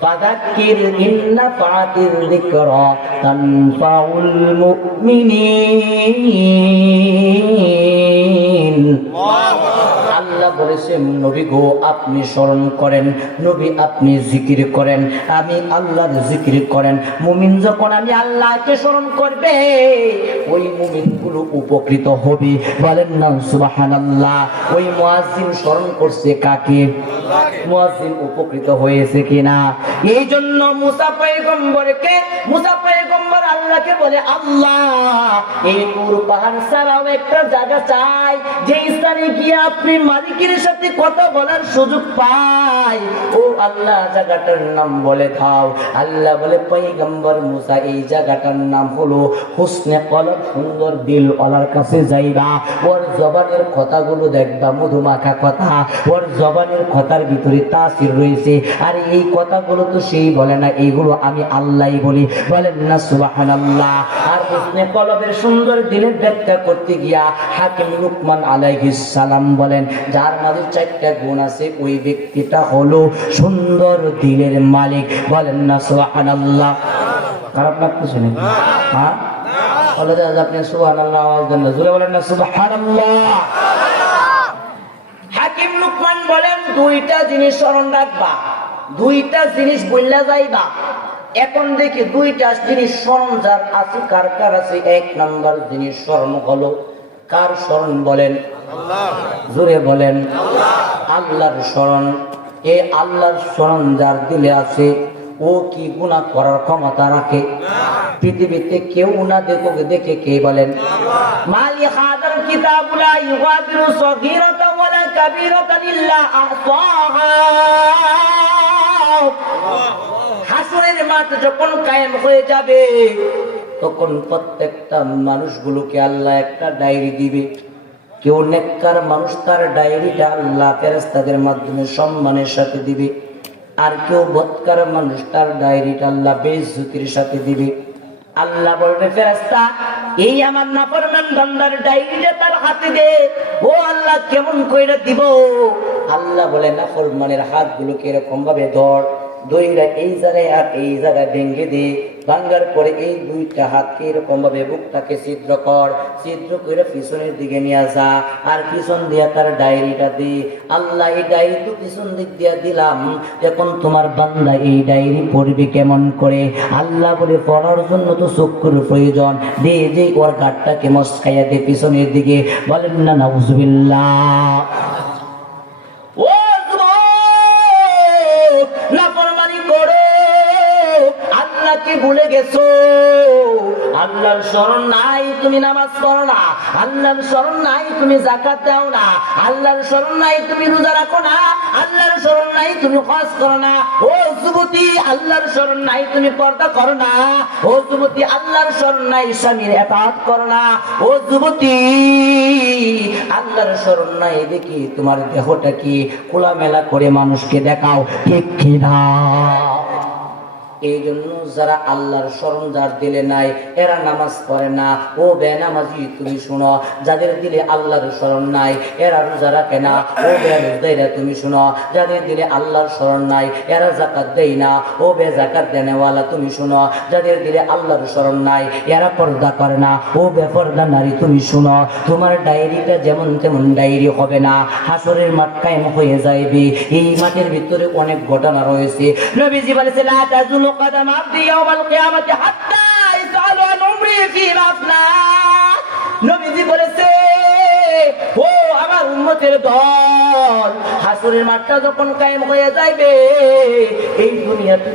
ফাযাক্কির ইন্না ফাআতিল যিকরা তানফাউল মুমিনিন। আল্লাহ বলেছেন নবী গো আপনি স্মরণ করেন, নবী আপনি জিকির করেন, আমি আল্লাহর জিকির করেন। মুমিন যখন আমি আল্লাহকে স্মরণ করবে ওই মুমিনগুলো উপকৃত হবে। বলেন না সুবহানাল্লাহ। ওই মুয়াজ্জিন স্মরণ করছে কাকে? মুয়াজ্জিন উপকৃত হয়েছে কিনা? এই জন্য মুসা পয়গম্বর আল্লাহকে বলে আল্লাহ এই তুর পাহাড় ছাড়াও একটা জায়গা চাই যে স্থানে গিয়ে আপনি মালিকের সাথে কথা বলার সুযোগ পাই। ও আল্লাহ জায়গাটার নাম বলে দাও। আল্লাহ বলে পয়গম্বর মুসা এই জায়গাটার নাম হলো হুসনে কলব, সুন্দর দিল ওলার কাছে যাইবা, ওর জবানের কথাগুলো দেখবা মধুমাখা কথা, ওর জবানের কথার ভিতরে তাসির রয়েছে। আর এই কথাগুলো তো সেই বলে না, এইগুলো আমি আল্লাহই বলি। বলেন না সুবহানাল্লাহ। আর হুসনে কলবের সুন্দর দিলের ব্যাখ্যা করতে গিয়া হাকিম লুকমান আলাইহিস সালাম বলেন যার মাঝে 4টা গুণ আছে ওই ব্যক্তিটা হলো সুন্দর দিলের মালিক। বলেন না সুবহানাল্লাহ। খারাপ লাগতেছে নাকি? হ্যাঁ বলে আপনি সুবহানাল্লাহ আওয়াজ দেন না, জোরে বলেন না সুবহানাল্লাহ। হাকিম লুকমান বলেন 2টা জিনিস স্মরণ রাখবা, 2টা জিনিস বললা যাইবা। এখন দেখি 2টা জিনিস স্মরণ যার আছে, কার কার আছে। 1 নাম্বার জিনিস স্মরণ হলো কার স্মরণ? বলেন আল্লাহ। জোরে বলেন আল্লাহ। আল্লাহর স্মরণ। এই আল্লাহর স্মরণ যার দিলে আছে ও কি গুনাহ করার ক্ষমতা রাখে? পৃথিবীতে কেউ না দেখে কে? বলেন মালি হাদাল কিতাবু লা ইউগাদিরু সগীরাতান ওয়ালা কাবীরাতান ইল্লা আহসাহা। হাসরের মাঠ যখন কায়েম হয়ে যাবে তখন প্রত্যেকটা মানুষগুলোকে আল্লাহ একটা ডায়েরি দিবে। কেউ নেককার মানুষ তার ডায়েরিটা আল্লাহ ফেরেশতাদের মাধ্যমে সম্মানের সাথে দিবে, আর কেউ বদকার মানুষ তার ডায়েরিটা আল্লাহ বেইজ্জতির সাথে দিবে। আল্লাহ বলবে ফেরেশতা এই আমার নাফরমান বান্দার ডায়েরিটা তার হাতে দে। ও আল্লাহ কেমন কইরা দিব? আল্লাহ বলেন না ফরমানের হাতগুলোকে এরকম ভাবে দইরা এই জায়গায় আর এই জায়গায় ভেঙে দে, ভাঙ্গার পরে এই দুইটা হাতকে এরকম ভাবে বুকটাকে ছিদ্র কর, ছিদ্র করে পিছনের দিকে নিয়ে যা, আর পিছন দিয়া তার ডায়েরিটা দে। আল্লাহ এই ডায়েরি তো পিছন দিক দিয়া দিলাম, এখন তোমার বান্দা এই ডায়েরি পড়বে কেমন করে? আল্লাহ বলে পড়ার জন্য তো চক্ষুর প্রয়োজন, দে যে ওর গাটটাকে মস্কাইয়া দে পিছনের দিকে। বলেন না নাউজুবিল্লাহ। আল্লাহকে ভুলে গেছো, আল্লাহর স্মরণ নাই, তুমি নামাজ পড়ো না, আল্লাহর স্মরণ নাই, তুমি যাকাত দাও না, আল্লাহর স্মরণ নাই, তুমি রোজা রাখো না, আল্লাহর স্মরণ নাই, তুমি হজ করো না। ও যুবতী, আল্লাহর স্মরণ নাই, তুমি পর্দা করো না। ও যুবতী, আল্লাহর স্মরণ নাই, স্বামীর ইতাআত করো না। ও যুবতী, আল্লাহর স্মরণ নাই দেখি তোমার দেহটা কি খোলামেলা করে মানুষকে দেখাও, ঠিক কি না? এই জন্য যারা আল্লাহর স্মরণ যার দিলে নাই, এরা নামাজ পড়ে না। ও বেনামাজি, তুমি শুনো, যাদের দিলে আল্লাহর স্মরণ নাই এরা রোজা রাখে না। ও বেরোজগারা, তুমি শুনো, যাদের দিলে আল্লাহর স্মরণ নাই এরা যাকাত দেয় না। ও বেজাকাত দেনেওয়ালা, তুমি শুনো, যাদের দিলে আল্লাহর স্মরণ নাই এরা পর্দা করে না। ও বেপর্দা নারী, তুমি শুনো, তোমার ডায়েরিটা যেমন তেমন ডায়েরি হবে না, হাসরের মাঠ কায়েম হয়ে যাইবে। এই মাঠের ভিতরে অনেক ঘটনা রয়েছে। নবীজি বলেছে, লা তাজুলু قدم عبدي يوم القيامة حتى يسأل عن عمري فيما أفنى। নবীজি বলেছে, ও আমার উম্মতের দল, হাসরের মাঠটা যখন কায়েম হয়ে যাইবে, এই দুনিয়াতে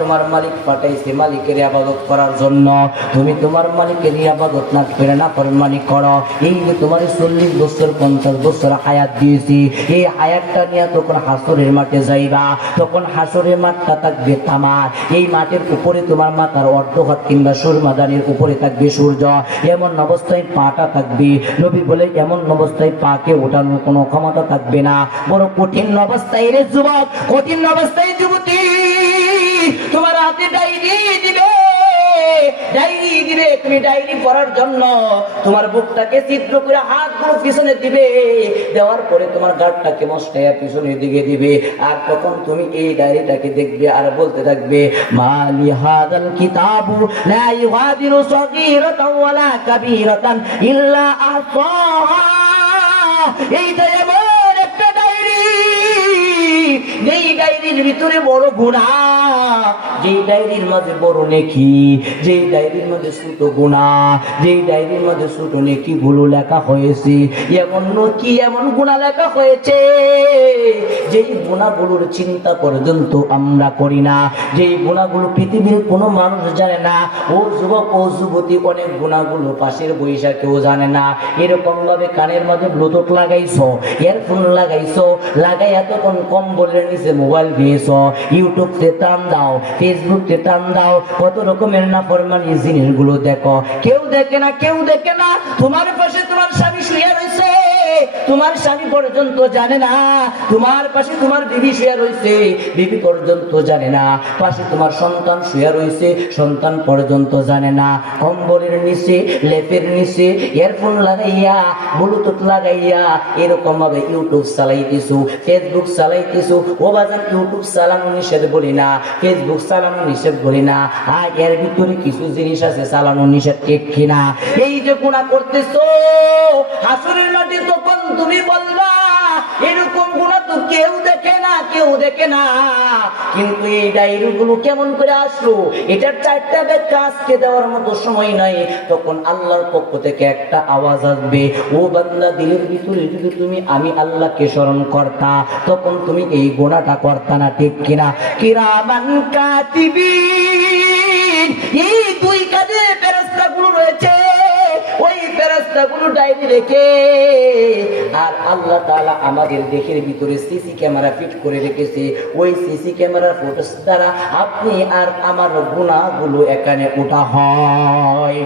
তোমার মালিক পাঠাইছে মালিকের ইবাদত করার জন্য, তুমি তোমার মালিকের ইবাদত না করে না ফরমানি করো। এই যে তোমার 40 বছর 50 বছর হায়াত দিয়েছি, এই হায়াতটা নিয়ে তখন হাসরের মাঠে যাইবা, তখন হাসরের মাঠটা থাকবে তামার, এই মাঠের উপরে তোমার মাথার অর্ধহাত কিংবা সুরমাদানির উপরে থাকবে সূর্য, এমন অবস্থায় পাটা থাকবে। নবী বলে এমন অবস্থায় পাকে ওঠানোর কোনো ক্ষমতা থাকবে না। বড় কঠিন অবস্থায় রে যুবক, কঠিন অবস্থায় যুবতী, তোমার হাতে ডায়েরি দিবে, ডায়েরি দিবে, তুমি ডায়েরি পড়ার জন্য তোমার বুকটাকে ছিদ্র করে হাতগুলো পিছনে দিবে, দেওয়ার পরে তোমার গাড়টাকে মস্কাইয়া পিছনের দিকে দিবে, আর তখন তুমি এই ডায়েরিটাকে দেখবে আর বলতে থাকবে, মালি হাদাল কিতাবু লা ইউগাদিরু সগীরাতান ওয়ালা কাবীরাতান ইল্লা আহসাহা। এইটা এমন একটা ডায়েরি, যেই ডায়েরির ভিতরে বড় গুনাহ, যেই ডায়েরির মাঝে বড় নেকি, যেই ডায়েরির মাঝে ছোট গুনাহ, যেই ডায়েরির মাঝে ছোট নেকি গুলো লেখা হয়েছে, এমন কি এমন গুনাহ লেখা হয়েছে যেই গুনাহগুলোর চিন্তা পর্যন্ত আমরা করি না, যেই গুনাহগুলো পৃথিবীর কোনো মানুষ জানে না। ও যুবক, ও যুবতী, অনেক গুনাহগুলো পাশের বৈশা কেউ জানে না। এরকম ভাবে কানের মাঝে ব্লুটুথ লাগাইছো, ইয়ারফোন লাগাইছো, লাগাইয়া তখন কম্বলের নিচে মোবাইল দিয়েছো, ইউটিউবতে টান দাও, ফেসবুকতে টান দাও, কত রকমের নাফরমানি জিনিসগুলো দেখো। কেউ দেখে না, কেউ দেখে না। তোমার পাশে তোমার স্বামী শুয়ে রয়েছে, তোমার স্বামী পর্যন্ত জানে না। তোমার পাশে তোমার বিবি শুয়ে রয়েছে, বিবি পর্যন্ত জানে না। পাশে তোমার সন্তান শুয়ে রয়েছে, সন্তান পর্যন্ত জানে না। কম্বলের নিচে, লেপের নিচে ইয়ারফোন লাগাইয়া, ব্লুটুথ লাগাইয়া এরকম ভাবে ইউটিউব চালাইতেছো, ফেসবুক চালাইতেছো। ও বাজার, ইউটিউব চালানো নিষেধ বলি না, ফেসবুক চালানো নিষেধ বলি না, আর এর ভিতরে কিছু জিনিস আছে চালানো নিষেধ, ঠিক কিনা? এই যে গুনাহ করতেছো, হাসরের মাঠে তখন তুমি বলবা, এরকম গুনাহ তো কেউ দেখে না, কেউ দেখে না। কিন্তু এই ডায়েরি গুলো কেমন করে আসলো, এটার 4টা ব্যাখ্যা আজকে দেওয়ার মতো সময় নাই। তখন আল্লাহর পক্ষ থেকে একটা আওয়াজ আসবে, ও বান্দা, দিলের ভিতরে যদি তুমি আমি আল্লাহকে স্মরণ করতা, তখন তুমি এই গুনাহটা করতা না, ঠিক কিনা? কিরামান কাতিবিন, এই 2 কাজে ফেরেশতাগুলো রয়েছে, ওই ফেরেশতাগুলো ডায়েরি রেখে, আর আল্লাহ তাআলা আমাদের দেহের ভিতরে সিসি ক্যামেরা ফিট করে রেখেছে। ওই সিসি ক্যামেরার ফুটেজ দ্বারা আপনি আর আমার গুনাহগুলো এখানে ওঠা হয়।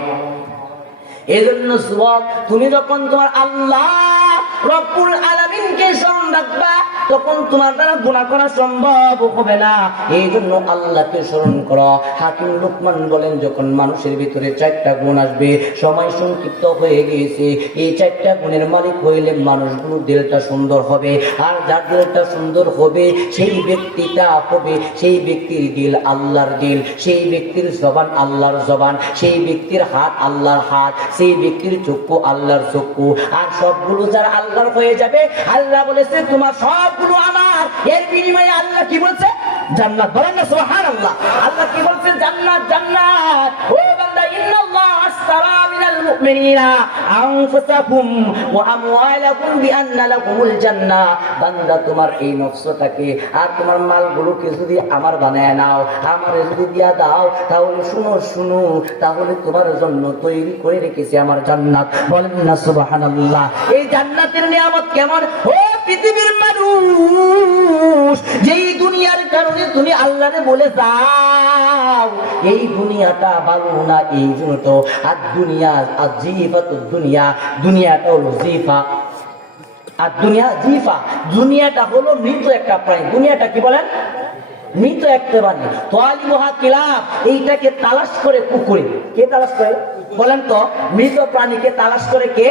এজন্য যুবক, তুমি যখন তোমার আল্লাহ রব্বুল আলামিনকে স্মরণ রাখবা, তখন তোমার দ্বারা গুনাহ করা সম্ভব হবে না। এই জন্য আল্লাহকে স্মরণ করো। হাকিম লুকমান বলেন, যখন মানুষের ভিতরে 4টা গুণ আসবে, সময় সংক্ষিপ্ত হয়ে গিয়েছে, এই 4টা গুণের মালিক হইলে মানুষগুলো দিলটা সুন্দর হবে। আর যার দিলটা সুন্দর হবে সেই ব্যক্তিটা হবে, সেই ব্যক্তির দিল আল্লাহর দিল, সেই ব্যক্তির জবান আল্লাহর জবান, সেই ব্যক্তির হাত আল্লাহর হাত, সেই ব্যক্তির চক্ষু আল্লাহর চক্ষু। আর সবগুলো যার আল্লাহর হয়ে যাবে, আল্লাহ বলেছে তোমার সবগুলো আমার। এর বিনিময়ে আল্লাহ কি বলছে? জান্নাত। বলেন না সুবহানাল্লাহ। আল্লাহ কি বলছে? জান্নাত, জান্নাত। ও বান্দা, ইন্নাল্লাহ আশতারা মিনাল মুমিনিনা আনফুসাহুম ওয়া আমওয়ালাহুম বিআন্না লাহুমুল জান্নাহ। বান্দা, তোমার এই নফসটাকে আর তোমার মালগুলোকে যদি আমার বানায় নাও, আমারে যদি দিয়া দাও, তাহলে শুনো শুনো, তাহলে তোমার জন্য তৈরি করে রেখেছি আমার জান্নাত। বলেন না সুবহানাল্লাহ। এই জান্নাতের নিয়ামত কেমন? ও পৃথিবীর মানুষ, যেই দুনিয়ার কারণে তুমি আল্লাহরে বলে যাও এই দুনিয়াটা ভালো না, এই জন্য তো আর দুনিয়া আজিফাতুদ দুনিয়া, দুনিয়াটা হলো জিফা। আর দুনিয়া জিফা, দুনিয়াটা হলো মৃত একটা প্রাণী। দুনিয়াটা কি বলেন? মৃত একটা প্রাণী। তোয়ালিবুহা কিলাব, এইটাকে তালাশ করে কুকুরে। কে তালাশ করে? বলেন তো, মৃত প্রাণীকে তালাশ করে কে?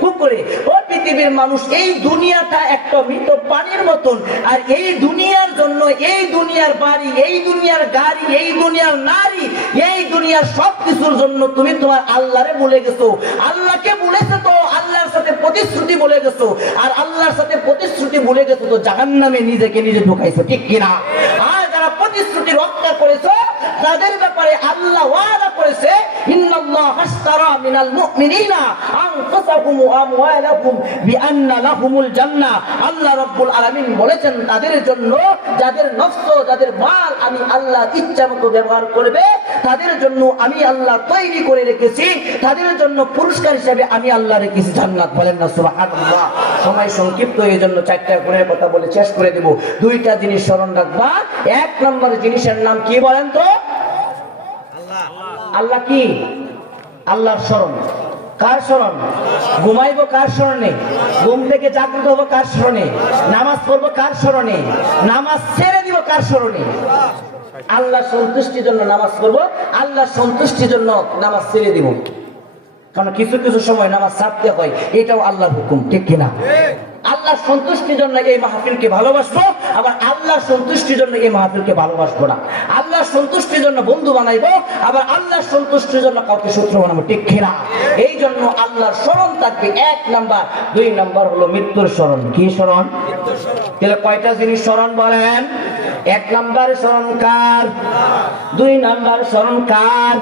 কুকুরে। ও পৃথিবীর মানুষ, এই দুনিয়াটা একটা মৃত প্রাণীর মতন। আর এই দুনিয়ার জন্য, এই দুনিয়ার বাড়ি, এই দুনিয়ার গাড়ি, এই দুনিয়ার নারী, এই দুনিয়ার সবকিছুর জন্য তুমি তোমার আল্লাহরে ভুলে গেছো। আল্লাহকে ভুলেছো তো আল্লাহর সাথে প্রতিশ্রুতি ভুলে গেছো। আর আল্লাহর সাথে প্রতিশ্রুতি ভুলে গেছো তো জাহান্নামে নিজেকে নিজে ঢুকাইছো। ঠিক কিনা? আর যারা প্রতিশ্রুতি রক্ষা করেছো, তাদের ব্যাপারে আল্লাহ ওয়াদা করেছে, ইন্নাল্লাহ আশতারা মিনাল মুমিনিনা আনফুসাহুম ওয়া আমওয়ালাহুম বিআন্না লাহুমুল জান্নাহ। আল্লাহ রাব্বুল আলামিন বলেছেন, তাদের জন্য যাদের নফস, যাদের মাল আমি আল্লাহ ইচ্ছামতো ব্যবহার করবে, তাদের জন্য আমি আল্লাহ তৈরি করে রেখেছি, তাদের জন্য পুরস্কার হিসেবে আমি আল্লাহ রেখেছি জান্নাত। বলেন না সুবহানাল্লাহ। সময় সংক্ষিপ্ত, এই জন্য 4টা গুণের কথা বলে শেষ করে দেব। 2টা জিনিস স্মরণ রাখবা। 1 নম্বর জিনিসের নাম কি বলেন তো? আল্লাহ। কি? আল্লাহর স্মরণ। কার স্মরণ? ঘুমাইবো কার স্মরণে? ঘুম থেকে জাগ্রত হবো কার স্মরণে? নামাজ পড়বো কার স্মরণে? নামাজ ছেড়ে দিব কার স্মরণে? আল্লাহ সন্তুষ্টির জন্য নামাজ পড়বো, আল্লাহ সন্তুষ্টির জন্য নামাজ ছেড়ে দিব। কারণ কিছু কিছু সময় নামাজ ছাড়তে হয়, এটাও আল্লাহর হুকুম। ঠিক কিনা? আল্লাহ সন্তুষ্টির জন্য এই মাহফিলকে ভালোবাসবো, আবার আল্লাহ সন্তুষ্টির জন্য এই মাহফিলকে ভালোবাসবো না। আল্লাহ সন্তুষ্টির জন্য বন্ধু বানাইবো, আবার আল্লাহ সন্তুষ্টির জন্য কাউকে শত্রু বানাবো। ঠিক কিনা? এই জন্য আল্লাহর স্মরণ থাকবে 1 নাম্বার। 2 নাম্বার হলো মৃত্যুর স্মরণ। কি স্মরণ? তাহলে কয়টা জিনিস স্মরণ বলেন? 1 নাম্বার স্মরণ কার? 2 নাম্বার স্মরণ কার?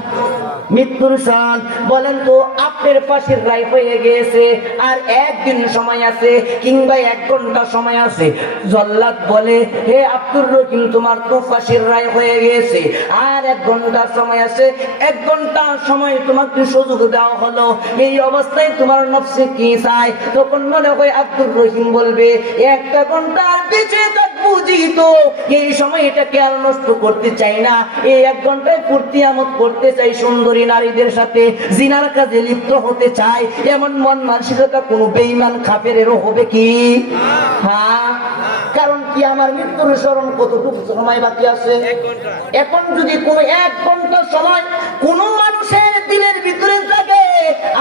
মৃত্যুর স্মরণ। বলেন তো, আপনার ফাঁসির রায় হয়ে গেছে, আর 1 দিন সময় আছে, কিংবা 1 ঘন্টা সময় আছে। জল্লাদ বলে, হে আব্দুর রহিম, তোমার তো ফাঁসির রায় হয়ে গেছে, আর 1 ঘন্টা সময় আছে। 1 ঘন্টা সময় তোমাকে সুযোগ দেওয়া হলো। এই অবস্থায় তোমার নফসে কি চায়? তখন মনে হয় আব্দুর রহিম বলবে, 1 ঘন্টা বেঁচে থাকবো, যেহেতু এই সময়টাকে আর নষ্ট করতে চাই না, এই 1 ঘন্টায় ফুর্তি আমোদ করতে চাই, সুন্দরী নারীদের সাথে জিনার কাজে লিপ্ত হতে চাই, এমন মন মানসিকতা কোন বেঈমান কাফেরেরও হবে কি? হ্যাঁ। কারণ কি, আমার মৃত্যুর স্মরণ কতটুকু সময় বাকি আছে? 1 ঘন্টা। এখন যদি কোনো 1 ঘন্টা সময় কোন মানুষের দিলের ভিতরে থাকে,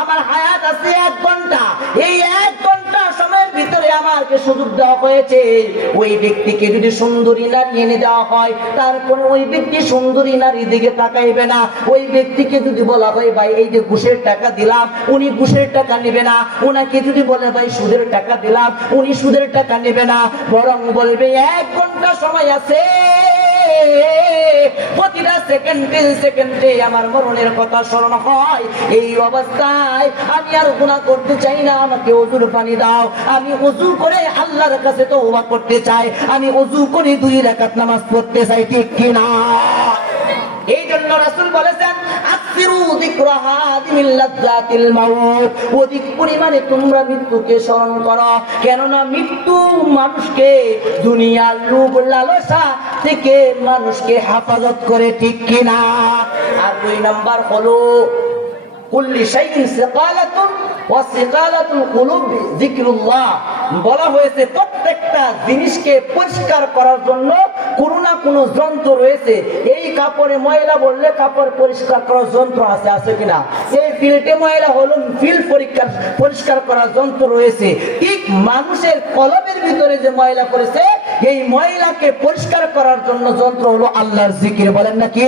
আমার হায়াত আছে 1 ঘন্টা, এই 1 ঘন্টা সময়ের ভিতরে আমাকে সুযোগ দেওয়া হয়েছে, ওই ব্যক্তিকে যদি সুন্দরী নারী এনে দেওয়া হয়, তারপরে ওই ব্যক্তি সুন্দরী নারীর দিকে তাকাইবে না। ওই ব্যক্তিকে যদি বলা হয়, ভাই এই যে ঘুষের টাকা দিলাম, উনি ঘুষের টাকা নেবে না। উনাকে যদি বলে, ভাই সুদের টাকা দিলাম, উনি সুদের টাকা নেবে না, বরং বলবে 1 ঘন্টা সময় আছে, প্রতিটা সেকেন্ডে সেকেন্ডে আমার মরণের কথা স্মরণ হয়। এই অবস্থায় আমি আর গুনাহ করতে চাই না, আমাকে ওযুর পানি দাও, আমি ওযু করে আল্লাহর কাছে তওবা করতে চাই, আমি ওযু করে 2 রাকাত নামাজ পড়তে চাই। ঠিক কিনা? এই জন্য রাসূল বলেছেন, আসিরু যিকরা হাদিমিল লাযযাতিল মাউত, অধিক পরিমাণে তোমরা মৃত্যুকে স্মরণ করো, কেননা মৃত্যু মানুষকে দুনিয়ার লোভ লালসা থেকে মানুষকে হেফাজত করে। ঠিক কিনা? আর 2 নাম্বার হলো কুল্লি শাইইন সিকালাতুন ওয়া সিকালাতুল কুলুব যিকরুল্লাহ। বলা হয়েছে প্রত্যেকটা জিনিসকে পরিষ্কার করার জন্য কোনো না কোনো যন্ত্র রয়েছে। এই কাপড়ে ময়লা বললে কাপড় পরিষ্কার করার যন্ত্র আছে, আছে কিনা? এই ফিল্টে ময়লা হলো ফিল্ট পরিষ্কার করার যন্ত্র রয়েছে। ঠিক মানুষের কলবের ভিতরে যে ময়লা পড়েছে, এই ময়লাকে পরিষ্কার করার জন্য যন্ত্র হলো আল্লাহর জিকির। বলেন না কি?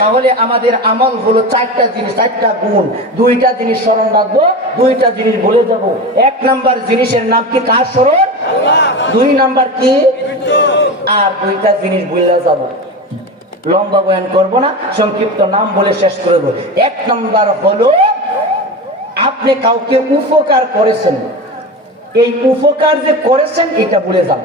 তাহলে আমাদের আমল হলো চারটা জিনিস, চারটা গুণ। দুইটা জিনিস স্মরণ রাখবো, দুইটা জিনিস বলে যাব। এক নাম্বার জিনিসের নাম কি? কার স্মরণ? দুই নাম্বার কি? আর দুইটা জিনিস বলে যাব। লম্বা বয়ান করব না, সংক্ষিপ্ত নাম বলে শেষ করে দেব। এক নাম্বার হলো আপনি কাউকে উপকার করেছেন, এই উপকার যে করেছেন এটা ভুলে যাব।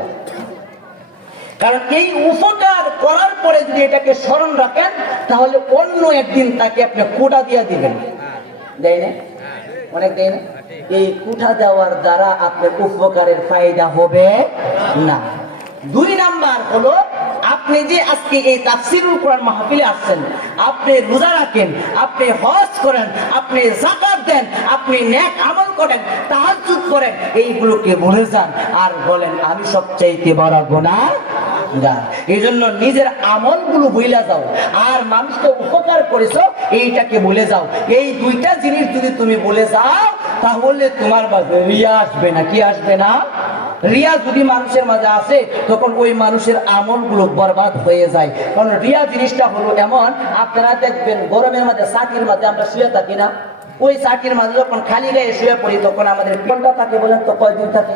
কারণ এই উপকার করার পরে যদি এটাকে স্মরণ রাখেন, তাহলে অন্য একদিন তাকে আপনি কোটা দিয়ে দিবেন। দেয় না? অনেক দেয় না? এই কোটা দেওয়ার দ্বারা আপনার উপকারের ফায়দা হবে না। দুই নাম্বার হলো আপনি যে আজকে এই তাফসীরুল কোরআন মাহফিলে আসছেন, আপনি রোজা রাখেন, আপনি হজ করেন, আপনি যাকাত দেন, আপনি নেক আমল করেন, তাহাজ্জুদ করেন, এইগুলোকে ভুলে যান আর বলেন আমি সবচাইতে বড় গুনাহগার। এই জন্য নিজের আমলগুলো ভুলে যাও আর মানুষকে উপকার করেছো এইটাকে ভুলে যাও। এই দুইটা জিনিস যদি তুমি ভুলে যাও, তাহলে তোমার মাঝে রিয়া আসবে না। কি আসবে না? রিয়া যদি মানুষের মাঝে আসে, তখন ওই মানুষের আমলগুলো বরবাদ হয়ে যায়। কারণ রিয়া জিনিসটা হলো এমন, আপনারা দেখবেন গরমের মাঝে চাকির মাঝে আমরা শুয়ে থাকি না, ওই চাকির মাঝে যখন খালি গায়ে শুয়ে পড়ি তখন আমাদের কোনটা থাকে বলেন তো? কয়দিন থাকে?